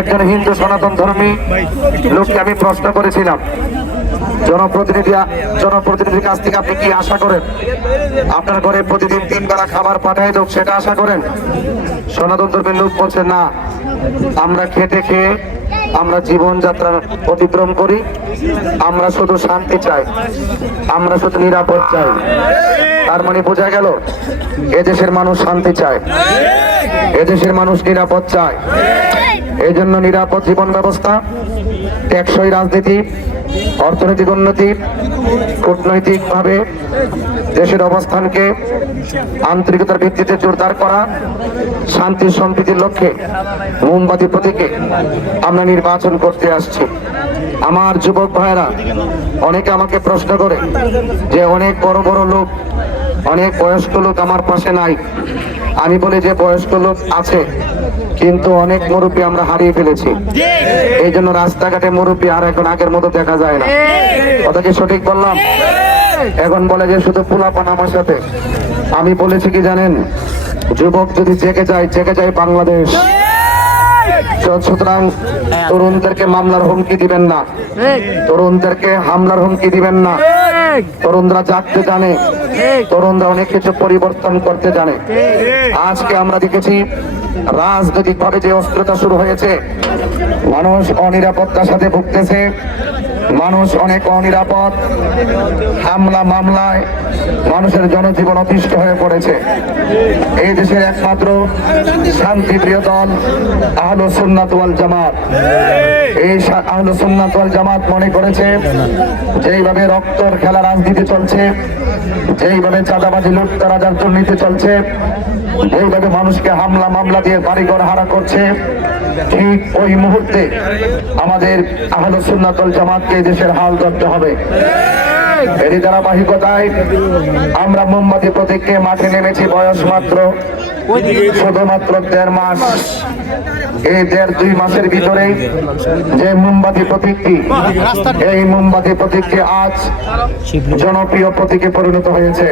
একজন হিন্দু সনাতন ধর্মী লোককে আমি প্রশ্ন করেছিলাম, জনপ্রতিনিধির কাছ থেকে আপনি কি আশা করেন? আপনার ঘরে প্রতিদিন 3 বেলা খাবার পাঠায় দেব, সেটা আশা করেন? সনাতন ধর্মের লোক বলছে না, আমরা খেটে খেয়ে আমরা জীবনযাত্রা অতিক্রম করি, আমরা শুধু শান্তি চাই, আমরা শুধু নিরাপদ চাই। তার মানে বোঝা গেল এদেশের মানুষ শান্তি চায়, এদেশের মানুষ নিরাপদ চায়। এই জন্য নিরাপদ জীবন ব্যবস্থা, টেকসই রাজনীতি, অর্থনৈতিক উন্নতি, কূটনৈতিকভাবে দেশের অবস্থানকে আন্তরিকতার ভিত্তিতে জোরদার করা, শান্তি সম্প্রীতির লক্ষ্যে মোমবাতি প্রতীকে আমরা নির্বাচন করতে আসছি। আমার যুবক ভাইয়েরা অনেকে আমাকে প্রশ্ন করে যে অনেক বড় বড় লোক, অনেক বয়স্ক লোক আমার পাশে নাই। আমি বলি যে বয়স্ক লোক আছে, কিন্তু অনেক মুরব্বী আমরা হারিয়ে ফেলেছি। এই জন্য রাস্তাঘাটে মুরব্বী আর এখন আগের মতো দেখা যায় না। কথা কি সঠিক বললাম? এখন বলে যে শুধু পোলাপান আমার সাথে। আমি বলেছি কি জানেন, যুবক যদি জেগে যায় বাংলাদেশ। সুতরাং তরুণদেরকে মামলার হুমকি দিবেন না, তরুণদেরকে হামলার হুমকি দিবেন না। তরুণরা জাগতে জানে, তরুণরা অনেক কিছু পরিবর্তন করতে জানে। আজকে আমরা দেখেছি রাজনৈতিক ভাবে যে অস্থিরতা শুরু হয়েছে, মানুষ অনিরাপত্তার সাথে ভুগতেছে, মানুষ অনেক অনিরাপদ, হামলা মামলায় মানুষের জনজীবন অতিষ্ঠ হয়ে পড়েছে। এই দেশের একমাত্র শান্তিপ্রিয় দল আহলুস সুন্নাত ওয়াল জামাত। এই আহলুস সুন্নাত ওয়াল জামাত মনে করেছে যেইভাবে রক্তর খেলা রাজনীতি চলছে, যেইভাবে চাঁদাবাজি লুটতরাজের দুর্নীতি চলছে, যেইভাবে মানুষকে হামলা মামলা দিয়ে বাড়িঘর হারা করছে, ঠিক ওই মুহূর্তে আমাদের আহলুস সুন্নাত ওয়াল জামাতকে দেশের হাল ধরতে হবে। এরই ধারাবাহিকতায় আমরা মোমবাতি প্রতীকে মাঠে নেমেছি। বয়স মাত্র শুধুমাত্র 1.5 মাস। এই 1.5-2 মাসের ভিতরে যে মোমবাতি প্রতীকটি, এই মোমবাতি প্রতীকটি আজ জনপ্রিয় প্রতীকে পরিণত হয়েছে।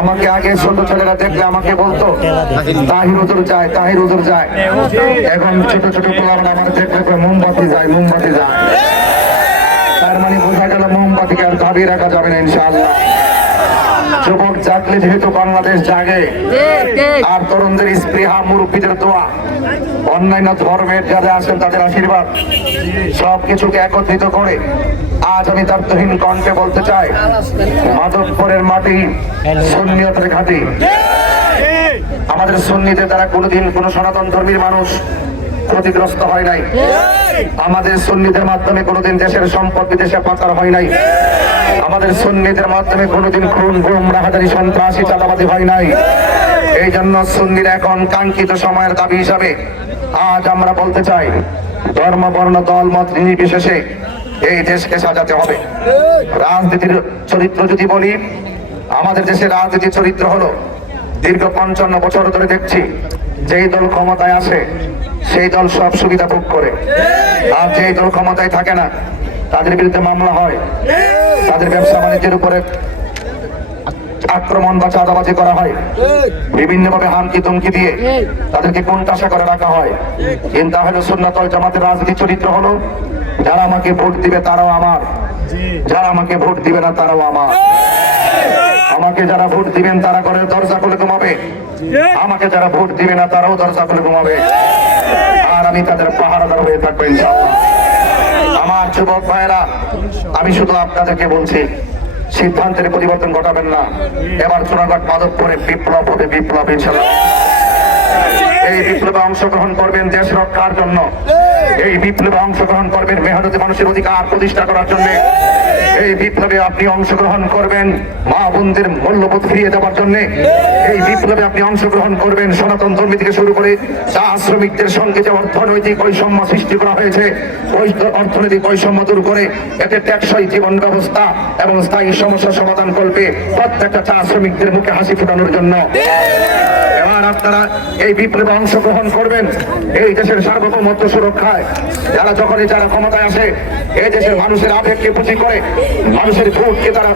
আমাকে আগে ছোট ছেলেরা দেখলে আমাকে বলতো তাহির হুজুর যায়, তাহির হুজুর যায়। এখন ছোট ছোট পোলারা আমার দেখলে মোমবাতি যায়, মোমবাতি যায়। তার মানে বোঝা গেল মোমবাতিকে আর দাবিয়ে রাখা যাবে না ইনশাআল্লাহ। যুবক জাগলে যেহেতু বাংলাদেশ জাগে, আর তরুণদের স্পৃহা, মুরব্বীদের দোয়া, অন্যান্য ধর্মের যারা আছেন তাদের আশীর্বাদ, সবকিছুকে একত্রিত করে আজ আমি দ্ব্যর্থহীন কণ্ঠে বলতে চাই, মাধবপুরের মাটি সুন্নিয়তের ঘাঁটি। আমাদের সুন্নিদের দ্বারা কোনোদিন কোনো সনাতন ধর্মীর মানুষ ক্ষতিগ্রস্ত হয় নাই। আমাদের সুন্নিদের মাধ্যমে কোনোদিন দেশের সম্পদ বিদেশে পাচার হয় নাই। আমাদের সুন্নিদের মাধ্যমে কোনোদিন খুন, গুম, রাহাজানি, সন্ত্রাসী, চাঁদাবাজি হয় নাই। এই জন্য সুন্নির এখন কাঙ্ক্ষিত সময়ের দাবি হিসাবে আজ আমরা বলতে চাই, ধর্ম, বর্ণ, দল, মত নির্বিশেষে এই দেশকে সাজাতে হবে। রাজনীতির চরিত্র যদি বলি, আমাদের দেশের রাজনীতির চরিত্র হলো দীর্ঘ 55 বছর ধরে দেখছি যেই দল ক্ষমতায় আসে সেই দল সব সুবিধা ভোগ করে, আর যেই দল ক্ষমতায় থাকে না তাদের বিরুদ্ধে মামলা হয়, তাদের ব্যবসা বাণিজ্যের উপরে আক্রমণ বা চাঁদাবাজি করা হয়, বিভিন্ন ভাবে হামকি তুমকি দিয়ে তাদেরকে কোণঠাসা করে রাখা হয়। কিন্তু আহলে সুন্নাত ওয়াল জামাতের রাজনীতির চরিত্র হলো, যারা আমাকে ভোট দিবে তারাও আমার, যারা আমাকে ভোট দিবে না তারাও আমার। আমাকে যারা ভোট দিবেন তারা করে দরজা খুলে ঘুমাবে, আমাকে যারা ভোট দিবে না তারাও দরজা খুলে ঘুমাবে, আর আমি তাদের পাহারাদার হয়ে থাকবো ইনশাআল্লাহ। আমার যুবক ভাইয়েরা, আমি শুধু আপনাদেরকে বলছি, সিদ্ধান্তের পরিবর্তন ঘটাবেন না। এবার চুনাঘাট মাধবপুরে বিপ্লব হবে, বিপ্লব ইনশাআল্লাহ। এই বিপ্লবে অংশগ্রহণ করবেন দেশ রক্ষার জন্য, এই বিপ্লবে অংশগ্রহণ করবেন মেহনতি মানুষের অধিকার প্রতিষ্ঠা করার জন্য, এই বিপ্লবে আপনি অংশগ্রহণ করবেন মা বোনদের মূল্যবোধ ফিরিয়ে দেওয়ার জন্য, এই বিপ্লবে আপনি অংশগ্রহণ করবেন সনাতন ধর্মী থেকে শুরু করে চা শ্রমিকদের সঙ্গে যে অর্থনৈতিক বৈষম্য সৃষ্টি করা হয়েছে, ওই অর্থনৈতিক বৈষম্য দূর করে এতে টেকসই জীবন ব্যবস্থা এবং স্থায়ী সমস্যা সমাধান করবে প্রত্যেকটা চা শ্রমিকদের মুখে হাসি ফোটানোর জন্য। এবার আপনারা এই বিপ্লবে অংশগ্রহণ করবেন। এই দেশের সার্বভৌমত্ব সুরক্ষায় যারা ক্ষমতায় আসে, এই দেশের মানুষের আবেগকে পুঁজি করে, মানুষের ভোটকে তারা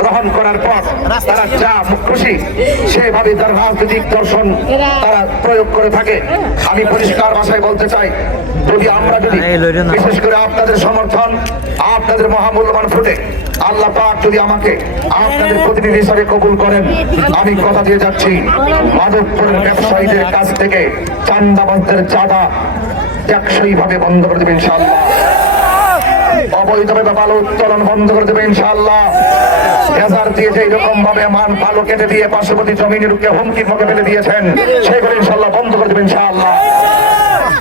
গ্রহণ করার পর তারা যা খুশি সেভাবে তার রাজনৈতিক দর্শন তারা প্রয়োগ করে থাকে। আমি পরিষ্কার ভাষায় বলতে চাই, যদি বিশেষ করে আপনাদের সমর্থন, আপনাদের মহামূল্যবান ভোটে আল্লাহ পাক যদি আমাকে আপনাদের প্রতিনিধি হিসাবে কবুল করেন, আমি কথা দিয়ে যাচ্ছি, মাদকপুরের ব্যবসায়ীদের কাছ থেকে চাঁদাবাজদের চাঁদা টেকসই ভাবে বন্ধ করে দেবেন ইনশাআল্লাহ। অবৈধভাবে বালু উত্তোলন বন্ধ করে দেবে ইনশাআল্লাহ। ডেজার দিয়ে যে এরকম ভাবে মান বালু কেটে দিয়ে পার্শ্ববর্তী জমিনের হুমকির মুখে ফেলে দিয়েছেন, সেগুলো ইনশাআল্লাহ বন্ধ করে দেবে ইনশাআল্লাহ।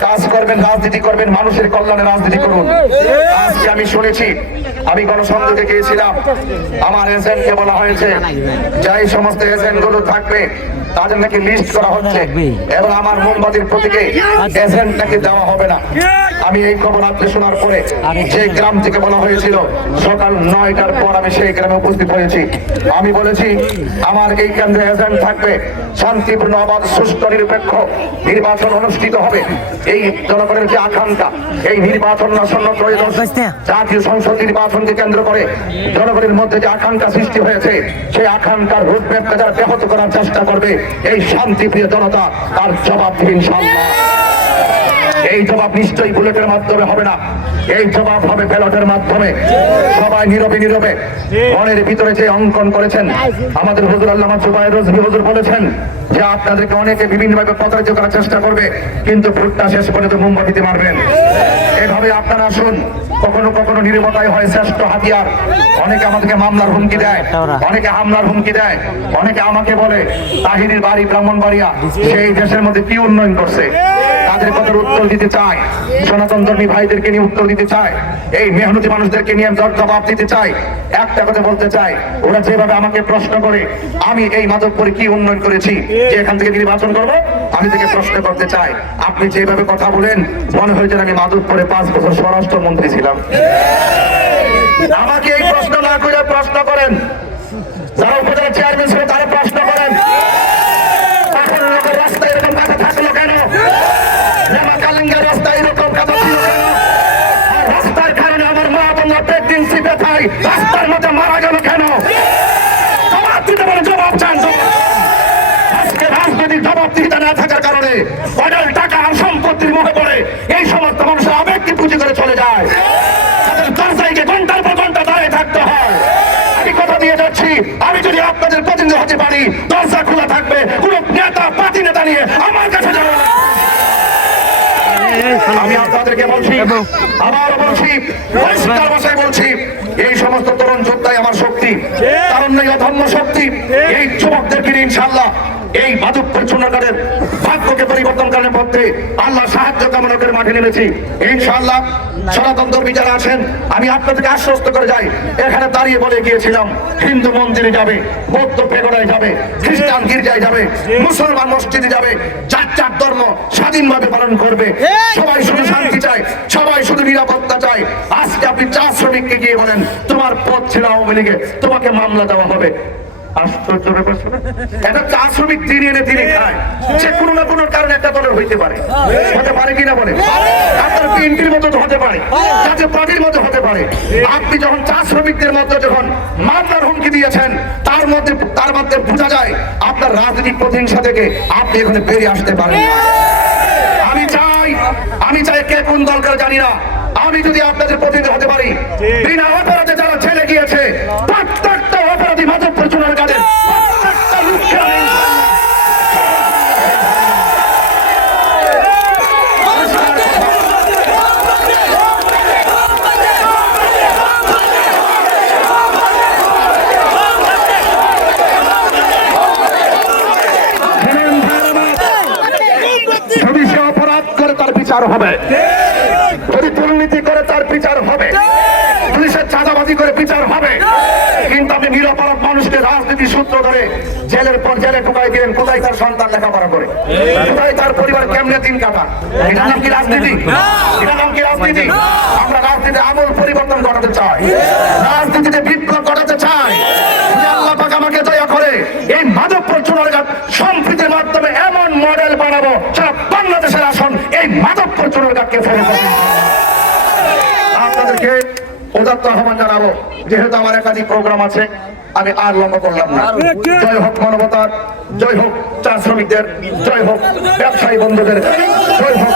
কাজ করবেন, রাজনীতি করবেন, মানুষের কল্যাণে রাজনীতি করুন। আজকে আমি শুনেছি, আমি গণসংযোগে গিয়েছিলাম, আমার এজেন্টকে বলা হয়েছে যে এই সমস্ত এজেন্ট গুলো থাকবে তাদের নাকি লিস্ট করা হচ্ছে এবং আমার মোমবাতির প্রতীকে এজেন্ট নাকি দেওয়া হবে না। আমি এই খবর আপনি শোনার পরে যে গ্রাম থেকে বলা হয়েছিল সকাল 9টার পর আমি সেই গ্রামে উপস্থিত হয়েছি। আমি বলেছি আমার এই কেন্দ্রে এজেন্ট থাকবে, শান্তিপূর্ণ, অবাধ, সুষ্ঠু, নিরপেক্ষ নির্বাচন অনুষ্ঠিত হবে। এই জনগণের যে আকাঙ্ক্ষা, এই নির্বাচন আসন্ন ত্রয়োদশ জাতীয় সংসদ নির্বাচনকে কেন্দ্র করে জনগণের মধ্যে যে আকাঙ্ক্ষা সৃষ্টি হয়েছে, সেই আকাঙ্ক্ষার রূপরেখা যারা ব্যাহত করার চেষ্টা করবে, এই শান্তিপ্রিয় জনতা তার জবাব দিন ইনশাআল্লাহ। এই জবাব নিশ্চয়ই বুলেটের মাধ্যমে হবে না, এই জবাব হবে ব্যালটের মাধ্যমে। সবাই নীরবে নীরবে মনের ভিতরে যে অঙ্কন করেছেন, আমাদের হুজুর আল্লামা জুবায়ের রজভী হুজুর বলেছেন যে আপনাদেরকে অনেকে বিভিন্নভাবে প্রতারিত করার চেষ্টা করবে, কিন্তু ভোটটা শেষ পর্যন্ত মোমবাতিতে মারবেন। এভাবে আপনারা আসুন। কখনো কখনো নীরবতাই হয় শ্রেষ্ঠ হাতিয়ার। অনেকে আমাদেরকে মামলার হুমকি দেয়, অনেকে হামলার হুমকি দেয়, অনেকে আমাকে বলে তাহিরের বাড়ি ব্রাহ্মণবাড়িয়া, সেই দেশের মধ্যে কি উন্নয়ন করছে, তাদের কথার উত্তর দিতে চাই, সনাতন ধর্মী ভাইদেরকে নিয়ে উত্তর দিতে চাই, এই মেহনতি মানুষদেরকে নিয়ে জবাব দিতে চাই। একটা কথা বলতে চাই, ওরা যেভাবে আমাকে প্রশ্ন করে আমি এই মাধবপুরে কি উন্নয়ন করেছি যে এখান থেকে নির্বাচন করবো, আমি থেকে প্রশ্ন করতে চাই, আপনি যেভাবে কথা বলেন মনে হয় যেন আমি মাধবপুরে 5 বছর স্বরাষ্ট্রমন্ত্রী ছিলাম। আমাকে এই প্রশ্ন না করে প্রশ্ন করেন যারা উপজেলা চেয়ারম্যান ছিল, তারা প্রশ্ন করেন রাস্তায় এরকম কথা থাকলো কেন, কালিঙ্গা রাস্তায় এরকম কথা ছিল কেন, রাস্তার কারণে আমার মা বোনরা প্রেগনেন্সি ব্যথায় রাস্তার মধ্যে মারা গেল কেন, জবাব দিতে বলে জবাব চান। আজকে রাজনৈতিক জবাবদিহিতা না থাকার কারণে অডেল টাকা আর সম্পত্তির মুখে পড়ে এই সমস্ত মানুষের আবেগকে পুঁজি করে চলে যায়, তাদের দরজায় ঘন্টার পর ঘন্টা দাঁড়িয়ে থাকতে হয়। আমি কথা দিয়ে যাচ্ছি, আমি যদি আপনাদের প্রতিনিধি হতে পারি, দরজা খোলা থাকবে, কোন নেতা পাতি নেতা নিয়ে আমার কাছে যাবে না। আমি আপনাদেরকে বলছি, আবার বলছি, পরিষ্কার ভাষায় বলছি, এই সমস্ত তরুণ যোদ্ধাই আমার শক্তি, তারুণ্যই অধম্য শক্তি। এই যুবকদেরকে ইনশাআল্লাহ এই মাধবপুর চুনাগাড়ের ভাগ্যকে পরিবর্তন করার পথে আল্লাহ সাহায্য কামনা করে মাঠে নেমেছি ইনশাআল্লাহ। সনাতন ধর্মী যারা আছেন, আমি আপনাদেরকে আশ্বস্ত করে যাই, এখানে দাঁড়িয়ে বলে গিয়েছিলাম হিন্দু মন্দিরে যাবে, বৌদ্ধ পেগোডায় যাবে, খ্রিস্টান গির্জায় যাবে, মুসলমান মসজিদে যাবে, যার যার ধর্ম স্বাধীনভাবে পালন করবে। সবাই শুধু শান্তি চায়, সবাই শুধু নিরাপত্তা চায়। আজকে আপনি চা শ্রমিককে গিয়ে বলেন তোমার পদ ছিল আওয়ামী লীগে, তোমাকে মামলা দেওয়া হবে। আশ্চর্য ব্যাপার, একটা চা শ্রমিক দিন এনে দিনে খায়, সে কোনো না কোনো কারণে একটা দলের হইতে পারে, হতে পারে কিনা বলে, আপনার বিএনপির মতো হতে পারে, জাতীয় পার্টির মতো হতে পারে। আপনি যখন চা শ্রমিকদের মধ্যে যখন মামলার হুমকি দিয়েছেন, তার মধ্যে বোঝা যায় আপনার রাজনৈতিক প্রতিহিংসা থেকে আপনি এখানে বেরিয়ে আসতে পারেন। আমি চাই কে কোন দল করে জানি না, আমি যদি আপনাদের প্রতিনিধি হতে পারি, বিনা অপরাধে যারা ছেলে গিয়েছে প্রত্যেকটা অপরাধী মাধবপুর চুনারগাঁয়ের প্রত্যেকটা লোককে আমি যদি সে অপরাধ করে তার বিচার হবে, যদি দুর্নীতি করে তার বিচার হবে, পুলিশের চাঁদাবাজি করে বিচার হবে। কিন্তু আপনি নিরপরাধ মানুষকে রাজনীতি সূত্র ধরে জেলের পর জেলে ঢুকাই দিলেন, কোথায় তার সন্তান লেখাপড়া করে, কোথায় তার পরিবার কেমনে দিন কাটা? এটার নাম কি রাজনীতি? এটার নাম কি রাজনীতি? আমরা রাজনীতি আমূল পরিবর্তন ঘটাতে চাই, রাজনীতিতে বিপ্লব ঘটাতে চাই। আল্লাহ পাক আমাকে দয়া করে এই মাধবপুর চুনারগাঁ সম্প্রীতির মাধ্যমে এমন চুনার গাছকে ফলো করবে। আপনাদেরকে উদাত্ত আহ্বান জানাবো, যেহেতু আমার একাধিক প্রোগ্রাম আছে, আমি আর লম্বা করলাম না। জয় হোক মানবতার, জয় হোক চা শ্রমিকদের, জয় হোক ব্যবসায়ী বন্ধুদের, জয় হোক